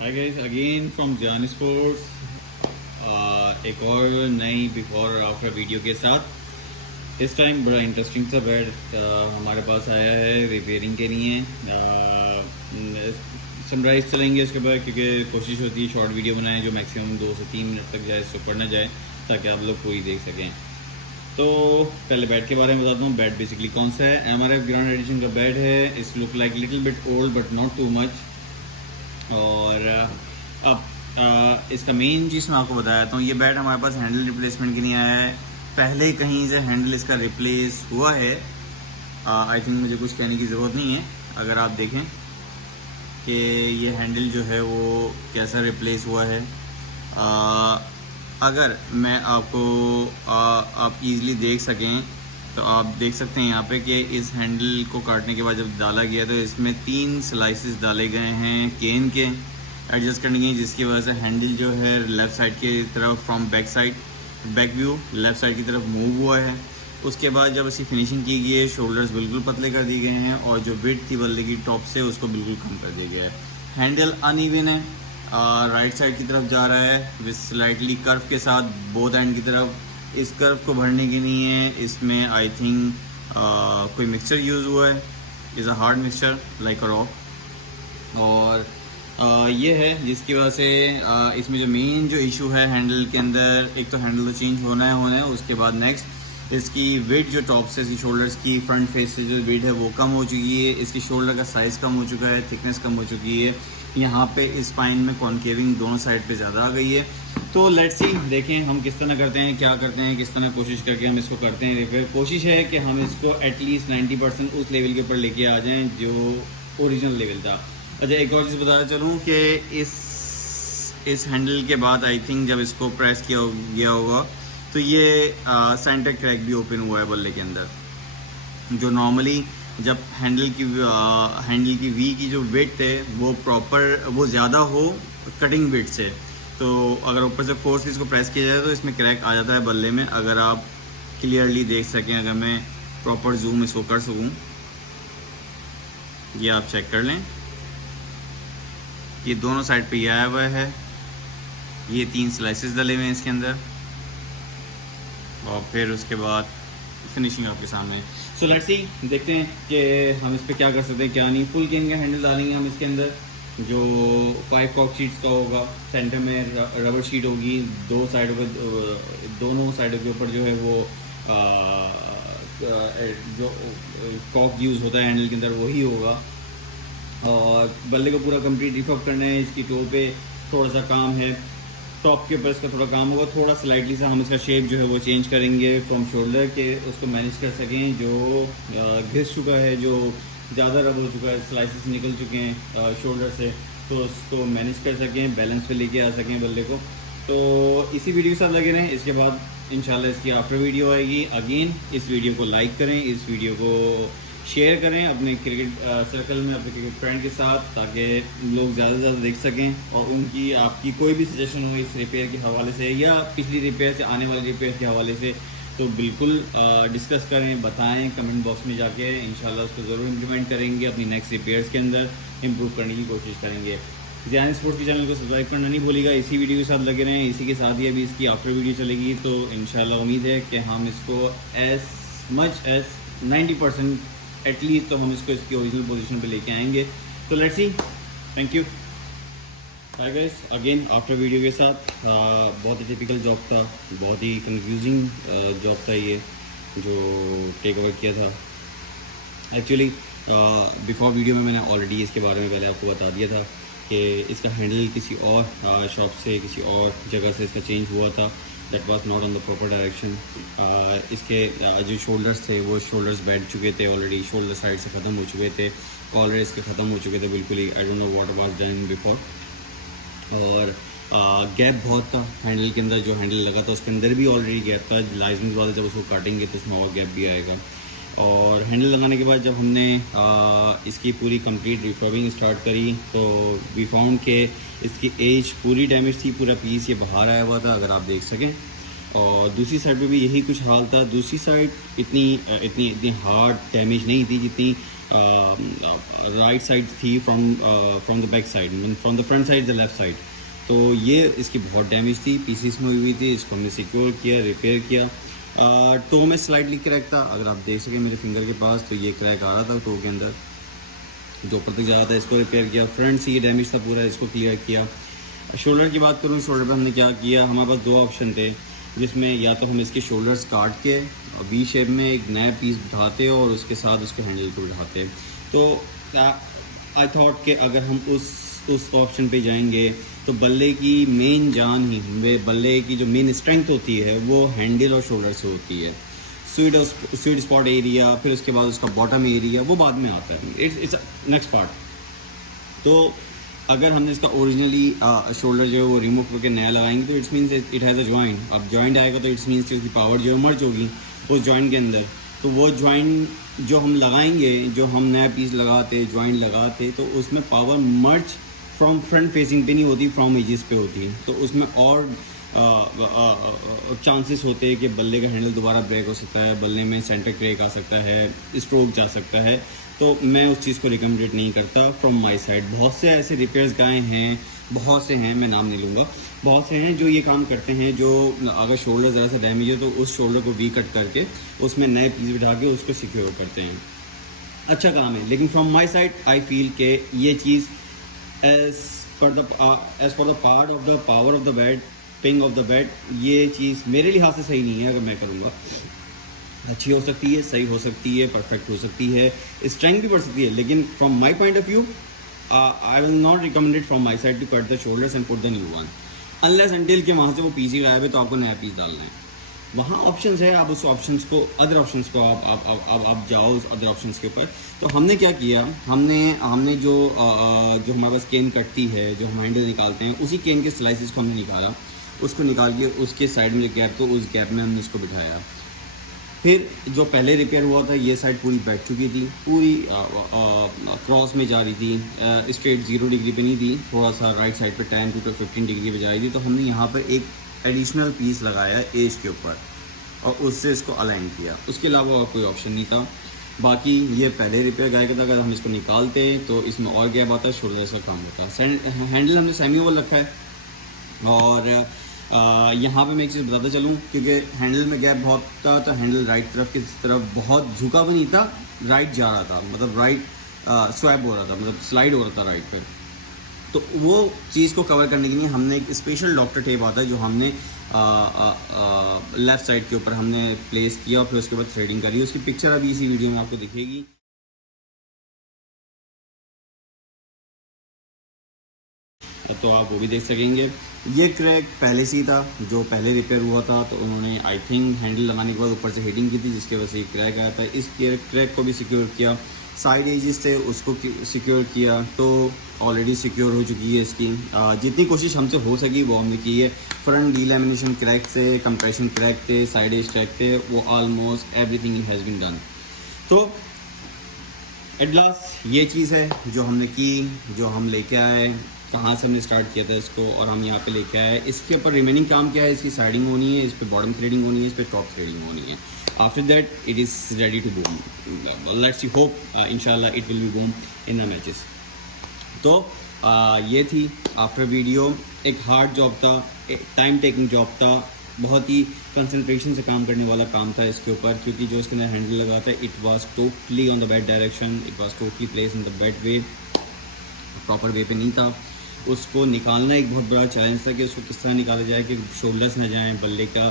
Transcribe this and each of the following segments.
Hi guys again from जान sports, एक और नई बिफोर और आफ्टर वीडियो के साथ। इस टाइम बड़ा इंटरेस्टिंग सा बेड हमारे पास आया है रिपेयरिंग के लिए। समराइज चलेंगे उसके बाद, क्योंकि कोशिश होती है शॉर्ट वीडियो बनाएं जो मैक्सिमम 2 से 3 मिनट तक जाए, इससे ऊपर ना जाए, ताकि आप लोग पूरी देख सकें। तो पहले बेड के बारे में बताता हूँ। बेड बेसिकली कौन सा है, MRF ग्रांड एडिशन का बेड है। इस look like little bit old but not too much. और अब इसका मेन चीज़ मैं आपको बताया था। ये बैट हमारे पास हैंडल रिप्लेसमेंट के लिए आया है। पहले कहीं से हैंडल इसका रिप्लेस हुआ है। आई थिंक मुझे कुछ कहने की ज़रूरत नहीं है। अगर आप देखें कि ये हैंडल जो है वो कैसा रिप्लेस हुआ है। अगर मैं आपको आप इजीली देख सकें तो आप देख सकते हैं यहाँ पे कि इस हैंडल को काटने के बाद जब डाला गया तो इसमें 3 स्लाइसेस डाले गए हैं केन के एडजस्ट करने के, जिसकी वजह से हैंडल जो है लेफ़्ट साइड की तरफ from back view left side की तरफ मूव हुआ है। उसके बाद जब इसकी फिनिशिंग की गई है, शोल्डर्स बिल्कुल पतले कर दिए गए हैं और जो विड्थ थी बल्ले की टॉप से उसको बिल्कुल कम कर दिया गया है। हैंडल अनइवन है, राइट साइड की तरफ जा रहा है विद स्लाइटली कर्व के साथ बोथ एंड की तरफ। इस कर्व को भरने के लिए इसमें आई थिंक कोई मिक्सचर यूज़ हुआ है। Is a hard mixture like a rock. और ये है जिसकी वजह से इसमें जो मेन जो इशू है हैंडल के अंदर, एक तो हैंडल तो चेंज होना है। उसके बाद नेक्स्ट इसकी वेट जो टॉप से इसकी शोल्डर्स की फ्रंट फेस से जो वेट है वो कम हो चुकी है। इसकी शोल्डर का साइज़ कम हो चुका है, थिकनेस कम हो चुकी है। यहाँ पे स्पाइन में कॉन्केविंग दोनों साइड पे ज़्यादा आ गई है। तो लेट्स सी, देखें हम किस तरह करते हैं, क्या करते हैं, किस तरह कोशिश करके हम इसको करते हैं रिपेयर। कोशिश है कि हम इसको एटलीस्ट 90% उस लेवल के ऊपर लेके आ जाएँ जो ओरिजिनल लेवल था। अच्छा, एक और चीज़ बताना चलूँ कि इस हैंडल के बाद आई थिंक जब इसको प्रेस किया गया होगा तो ये सेंटर क्रैक भी ओपन हुआ है बल्ले के अंदर। जो नॉर्मली जब हैंडल की वी की जो वेट है वो प्रॉपर वो ज़्यादा हो कटिंग वेट से, तो अगर ऊपर से फोर्स इसको प्रेस किया जाए तो इसमें क्रैक आ जाता है बल्ले में। अगर आप क्लियरली देख सकें, अगर मैं प्रॉपर जूम इसको कर सकूँ, ये आप चेक कर लें। ये दोनों साइड पे ये आया हुआ है, ये 3 स्लाइसेस डले हुए हैं इसके अंदर, और फिर उसके बाद फिनिशिंग आपके सामने है। सो लेट्स सी, देखते हैं कि हम इस पर क्या कर सकते हैं क्या नहीं। फुल केन का हैंडल डालेंगे हम इसके अंदर, जो 5 कॉक शीट्स का होगा। सेंटर में रबर शीट होगी, दोनों साइडों के ऊपर जो है वो जो कॉक यूज़ होता है हैंडल के अंदर वही होगा। और बल्ले को पूरा कंप्लीट रिफअप करना है। इसकी टो पे थोड़ा सा काम है, टॉप के ऊपर इसका थोड़ा काम होगा। थोड़ा स्लाइटली सा हम इसका शेप जो है वो चेंज करेंगे फ्रॉम शोल्डर के, उसको मैनेज कर सकें। जो घिस चुका है, जो ज़्यादा रब हो चुका है, स्लाइसेस निकल चुके हैं शोल्डर से, तो उसको मैनेज कर सकें, बैलेंस पे लेके आ सकें बल्ले को। तो इसी वीडियो के साथ लगे रहें। इसके बाद इंशाल्लाह इसकी आफ्टर वीडियो आएगी। अगेन इस वीडियो को लाइक करें, इस वीडियो को शेयर करें अपने क्रिकेट सर्कल में, अपने क्रिकेट फ्रेंड के साथ, ताकि लोग ज़्यादा से ज़्यादा देख सकें। और उनकी आपकी कोई भी सजेशन हो इस रिपेयर के हवाले से या पिछली रिपेयर से आने वाली रिपेयर के हवाले से, तो बिल्कुल डिस्कस करें, बताएं कमेंट बॉक्स में जाके। इंशाल्लाह उसको ज़रूर इम्प्लीमेंट करेंगे, अपनी नेक्स्ट रिपेयर्स के अंदर इम्प्रूव करने की कोशिश करेंगे। जान स्पोर्ट्स के चैनल को सब्सक्राइब करना नहीं भूलिएगा। इसी वीडियो के साथ लगे रहें। इसी के साथ ही अभी इसकी आफ्टर वीडियो चलेगी, तो इंशाल्लाह उम्मीद है कि हम इसको एज मच एज 90% एटलीस्ट तो हम इसको इसकी ओरिजिनल पोजीशन पे लेके आएंगे। तो let's see, thank you, bye guys. Again after video के साथ बहुत ही टिपिकल जॉब था, बहुत ही कंफ्यूजिंग जॉब था ये जो टेक ओवर किया था। एक्चुअली बिफोर वीडियो में मैंने ऑलरेडी इसके बारे में पहले आपको बता दिया था कि इसका हैंडल किसी और शॉप से, किसी और जगह से इसका चेंज हुआ था। That was not on the proper direction. इसके जो शोल्डर्स थे वो शोल्डर्स बैठ चुके थे ऑलरेडी, शोल्डर साइड से ख़त्म हो चुके थे, कॉलर इसके ख़त्म हो चुके थे बिल्कुल ही। I don't know what was done before. और गैप बहुत था हैंडल के अंदर, जो हैंडल लगा था उसके अंदर भी ऑलरेडी गैप था। लाइसेंस वाले जब उसको काटेंगे तो उसमें और गैप भी आएगा। और हैंडल लगाने के बाद जब हमने इसकी पूरी कंप्लीट रिफर्बिंग स्टार्ट करी तो वी फाउंड के इसकी एज पूरी डैमेज थी, पूरा पीस ये बाहर आया हुआ था, अगर आप देख सकें। और दूसरी साइड पे भी यही कुछ हाल था। दूसरी साइड इतनी हार्ड डैमेज नहीं थी जितनी राइट साइड थी from the back side, from the front side the left side. तो ये इसकी बहुत डैमेज थी, पीसीस में हुई थी। इसको हमने सिक्योर किया, रिपेयर किया। टो में स्लाइटली क्रैक था, अगर आप देख सकें मेरे फिंगर के पास, तो ये क्रैक आ रहा था टो के अंदर जो ऊपर तक जा रहा था। इसको रिपेयर किया। फ्रंट से ये डैमेज था पूरा, इसको क्लियर किया। शोल्डर की बात करूँ, शोल्डर पर हमने क्या किया, हमारे पास 2 ऑप्शन थे, जिसमें या तो हम इसके शोल्डर्स काट के वी शेप में एक नया पीस बिठाते और उसके साथ उसके हैंडल को बिठाते। तो आई थॉट कि अगर हम उस ऑप्शन पे जाएंगे तो बल्ले की मेन जान ही, बल्ले की जो मेन स्ट्रेंथ होती है वो हैंडल और शोल्डर से होती है। स्वीट स्पॉट एरिया, फिर उसके बाद उसका बॉटम एरिया, वो बाद में आता है, इट्स नेक्स्ट पार्ट। तो अगर हमने इसका ओरिजिनली शोल्डर जो है वो रिमूव करके नया लगाएंगे तो it's means it has a joint. अब जॉइंट आएगा तो इट्स मीन्स कि उसकी पावर जो है मर्ज होगी उस जॉइंट के अंदर। तो वो जॉइंट जो हम लगाएंगे, जो हम नया पीस लगाते, जॉइंट लगाते, तो उसमें power merge from front facing पे नहीं होती, फ्रॉम एजेस पे होती। तो उसमें और चांसेस होते हैं कि बल्ले का हैंडल दोबारा ब्रेक हो सकता है, बल्ले में सेंटर क्रैक आ सकता है, स्ट्रोक जा सकता है। तो मैं उस चीज़ को रिकमेंडेड नहीं करता फ्रॉम माय साइड। बहुत से ऐसे रिपेयर्स गाए हैं, बहुत से हैं, मैं नाम नहीं लूँगा, बहुत से हैं जो ये काम करते हैं, जो अगर शोल्डर ज़रा सा डैमेज है तो उस शोल्डर को वी कट करके उसमें नए पीस बिठा के उसको सिक्योर करते हैं। अच्छा काम है, लेकिन from my side I feel के ये चीज़ as for the part of the power of the bed, ping of the bed, ये चीज़ मेरे लिहाज से सही नहीं है। अगर मैं करूँगा, अच्छी हो सकती है, सही हो सकती है, परफेक्ट हो सकती है, स्ट्रेंथ भी बढ़ सकती है, लेकिन from my point of view I will not recommended from my side to cut the shoulders and put the new one, unless until के वहाँ से वो पीस ही गायब है तो आपको नया पीस डालना है। वहाँ ऑप्शंस है, आप उस ऑप्शंस को, अदर ऑप्शंस को आप जाओ उस अदर ऑप्शंस के ऊपर। तो हमने क्या किया, हमने जो हमारे पास केन कटती है, जो हम हैंडल निकालते हैं, उसी केन के स्लाइसिस को हमने निकाला, उसको निकाल के उसके साइड में गैप, तो उस गैप में हमने इसको बिठाया। फिर जो पहले रिपेयर हुआ था, ये साइड पूरी बैठ चुकी थी, पूरी क्रॉस में जा रही थी, स्ट्रेट 0 डिग्री पे नहीं थी, थोड़ा सा राइट साइड पे 10 to 15 डिग्री पे जा रही थी। तो हमने यहाँ पर एक एडिशनल पीस लगाया एज के ऊपर और उससे इसको अलाइन किया। उसके अलावा और कोई ऑप्शन नहीं था। बाकी ये पहले रिपेयर गाय का था, अगर हम इसको निकालते तो इसमें और गैप आता है, शोल्डर से काम होता। हैंडल हमने सेमी ओवल रखा है। और यहाँ पे मैं एक चीज़ बताता चलूँ, क्योंकि हैंडल में गैप बहुत था, तो हैंडल राइट तरफ की तरफ बहुत झुका भी नहीं था, राइट जा रहा था, मतलब राइट स्वैप हो रहा था, मतलब स्लाइड हो रहा था राइट पर। तो वो चीज़ को कवर करने के लिए हमने एक स्पेशल डॉक्टर टेप आता है, जो हमने लेफ़्ट साइड के ऊपर हमने प्लेस किया और फिर उसके बाद थ्रेडिंग करी। उसकी पिक्चर अभी इसी वीडियो में आपको दिखेगी। तो आप वो भी देख सकेंगे। ये क्रैक पहले से ही था, जो पहले रिपेयर हुआ था, तो उन्होंने आई थिंक हैंडल लगाने के बाद ऊपर से हीटिंग की थी, जिसकी वजह से ये क्रैक आया था। इस क्रैक को भी सिक्योर किया, साइड एजेस थे उसको सिक्योर किया, तो ऑलरेडी सिक्योर हो चुकी है इसकी। जितनी कोशिश हमसे हो सकी वो हमने की है। फ्रंट डीलैमिनेशन क्रैक से, कंप्रेशन क्रैक थे, साइड एज क्रैक थे, वो almost everything has been done. तो एट लास्ट ये चीज़ है जो हमने की, जो हम लेके आए, कहाँ से हमने स्टार्ट किया था इसको और हम यहाँ पे लेके आए। इसके ऊपर रिमेनिंग काम क्या है, इसकी साइडिंग होनी है, इस पर बॉटम थ्रेडिंग होनी है, इस पर टॉप थ्रेडिंग होनी है। After that it is ready to boom. Let's see hope इंशाल्लाह it will be boom in the matches. तो ये थी आफ्टर वीडियो। एक हार्ड जॉब था, एक टाइम टेकिंग जॉब था, बहुत ही कंसंट्रेशन से काम करने वाला काम था इसके ऊपर, क्योंकि जो इसके अंदर हैंडल लगा था it was totally on the bad direction, it was totally place in the bad way, proper way पे नहीं था। उसको निकालना एक बहुत बड़ा चैलेंज था कि उसको किस तरह निकाला जाए कि शोल्डर्स ना जाएँ, बल्ले का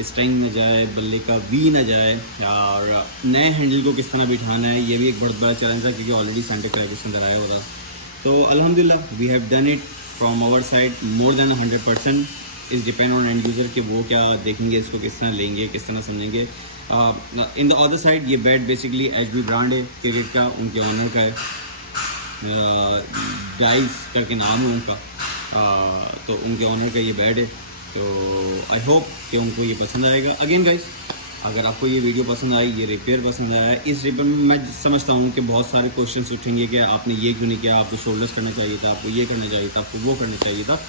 स्ट्रेंथ ना जाए, बल्ले का वी ना जाए, और नए हैंडल को किस तरह बिठाना है, ये भी एक बहुत बड़ा चैलेंज था, क्योंकि ऑलरेडी सेंटर क्रैक उसके अंदर आया हुआ था। तो अल्हम्दुलिल्लाह we have done it from our side more than 100%। इस डिपेंड ऑन एंड यूज़र कि वो क्या देखेंगे, इसको किस तरह लेंगे, किस तरह समझेंगे। इन द अदर साइड ये बैट बेसिकली एचबी ब्रांड है क्रिकेट का, उनके ऑनर का है, गाइस करके नाम है उनका, तो उनके ऑनर का ये बैट है। तो आई होप कि उनको ये पसंद आएगा। अगेन गाइस, अगर आपको ये वीडियो पसंद आई, ये रिपेयर पसंद आया, इस रिपेयर में मैं समझता हूँ कि बहुत सारे क्वेश्चंस उठेंगे कि आपने ये क्यों नहीं किया, आपको शोल्डर्स करना चाहिए था, आपको ये करना चाहिए था, आपको वो करना चाहिए था।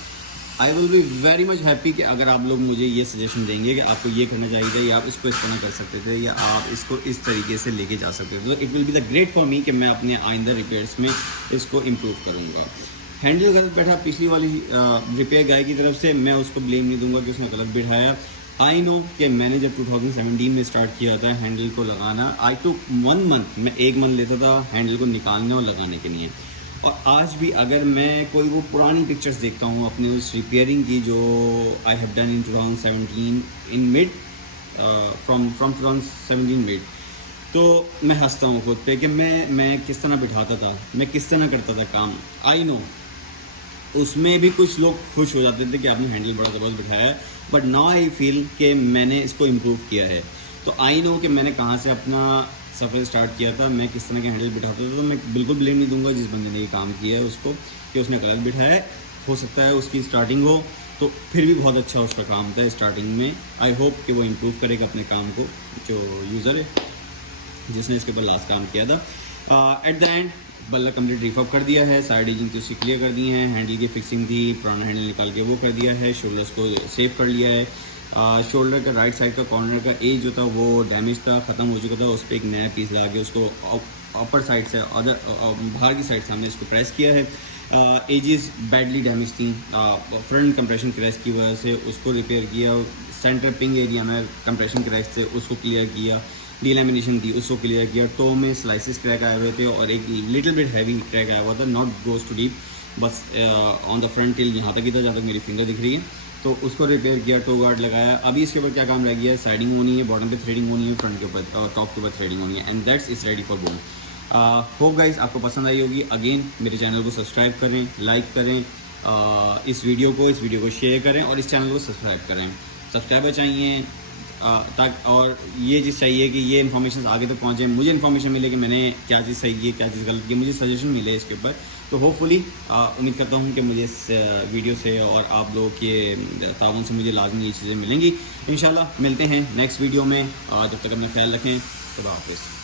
I will be very much happy कि अगर आप लोग मुझे ये सजेशन देंगे कि आपको ये करना चाहिए था या आप इसको इस तरह कर सकते थे या आप इसको इस तरीके से लेके जा सकते थे, तो it will be the great for me कि मैं अपने आइंदा रिपेयर्स में इसको इम्प्रूव करूँगा। हैंडल गलत बैठा पिछली वाली रिपेयर गाय की तरफ से, मैं उसको ब्लेम नहीं दूंगा कि उसने गलत बिठाया। आई नो कि मैंने जब 2017 में स्टार्ट किया था हैंडल को लगाना, आई टू 1 मंथ, मैं 1 मंथ लेता था हैंडल को निकालने और लगाने के लिए। और आज भी अगर मैं कोई वो पुरानी पिक्चर्स देखता हूँ अपने उस रिपेयरिंग की जो I have done in 2017 in mid from 2017 mid, तो मैं हंसता हूँ खुद पे कि मैं किस तरह बिठाता था, मैं किस तरह करता था काम। आई नो उसमें भी कुछ लोग खुश हो जाते थे कि आपने हैंडल बड़ा ज़बरदस्त बिठाया है, बट नाउ आई फील कि मैंने इसको इम्प्रूव किया है। तो आई नो कि मैंने कहाँ से अपना सफ़र स्टार्ट किया था, मैं किस तरह के हैंडल बिठाता था। तो मैं बिल्कुल ब्लेम नहीं दूंगा जिस बंदे ने ये काम किया है उसको कि उसने गलत बिठाया है। हो सकता है उसकी स्टार्टिंग हो, तो फिर भी बहुत अच्छा उसका काम था स्टार्टिंग में। आई होप कि वो इम्प्रूव करेगा अपने काम को, जो यूज़र है जिसने इसके ऊपर लास्ट काम किया था। एट द एंड बल्ला कंप्लीट रिफअप कर दिया है, साइड एजिंग तो उसकी क्लियर कर दी है, हैंडल की फिक्सिंग थी, पुराना हैंडल निकाल के वो कर दिया है, शोल्डर्स को सेव कर लिया है। शोल्डर का राइट साइड का कॉर्नर का एज जो था वो डैमेज था, ख़त्म हो चुका था, उस पर एक नया पीस लगा के उसको अपर साइड से अदर बाहर की साइड से हमने इसको प्रेस किया है। एजेस बैडली डैमेज थी फ्रंट कंप्रेशन क्रैश की वजह से, उसको रिपेयर किया। सेंटर पिंग एरिया में कंप्रेशन क्रैश से उसको क्लियर किया, डीलैमिनेशन थी उसको क्लियर किया। टो में स्लाइसिस क्रैक आए हुए थे और एक लिटिल बिट हैवी क्रैक आया हुआ था, नॉट गोज टू डीप, बस ऑन द फ्रंट टिल यहाँ तक ही था जहाँ तक मेरी फिंगर दिख रही है। तो उसको रिपेयर किया, टो गार्ड लगाया। अभी इसके ऊपर क्या काम रह गया है, साइडिंग होनी है, बॉटम पे थ्रेडिंग होनी है, फ्रंट के ऊपर टॉप के ऊपर थ्रेडिंग होनी है, and that's is ready for bone. Hope guys आपको पसंद आई होगी। अगेन मेरे चैनल को सब्सक्राइब करें, लाइक करें, इस वीडियो को शेयर करें और इस चैनल को सब्सक्राइब करें। सब्सक्राइबर चाहिए ताकि, और ये चीज़ चाहिए कि ये इन्फॉर्मेशन आगे तक पहुँचे, मुझे इन्फॉर्मेशन मिले कि मैंने क्या चीज़ सही की, क्या चीज़ गलत की, मुझे सजेशन मिले इसके ऊपर। तो होपफुली उम्मीद करता हूँ कि मुझे इस वीडियो से और आप लोगों के ताउन से मुझे लाजमी ये चीज़ें मिलेंगी। इंशाल्लाह मिलते हैं नेक्स्ट वीडियो में। जब तक अपना ख्याल रखें, खुदा हाफिज़।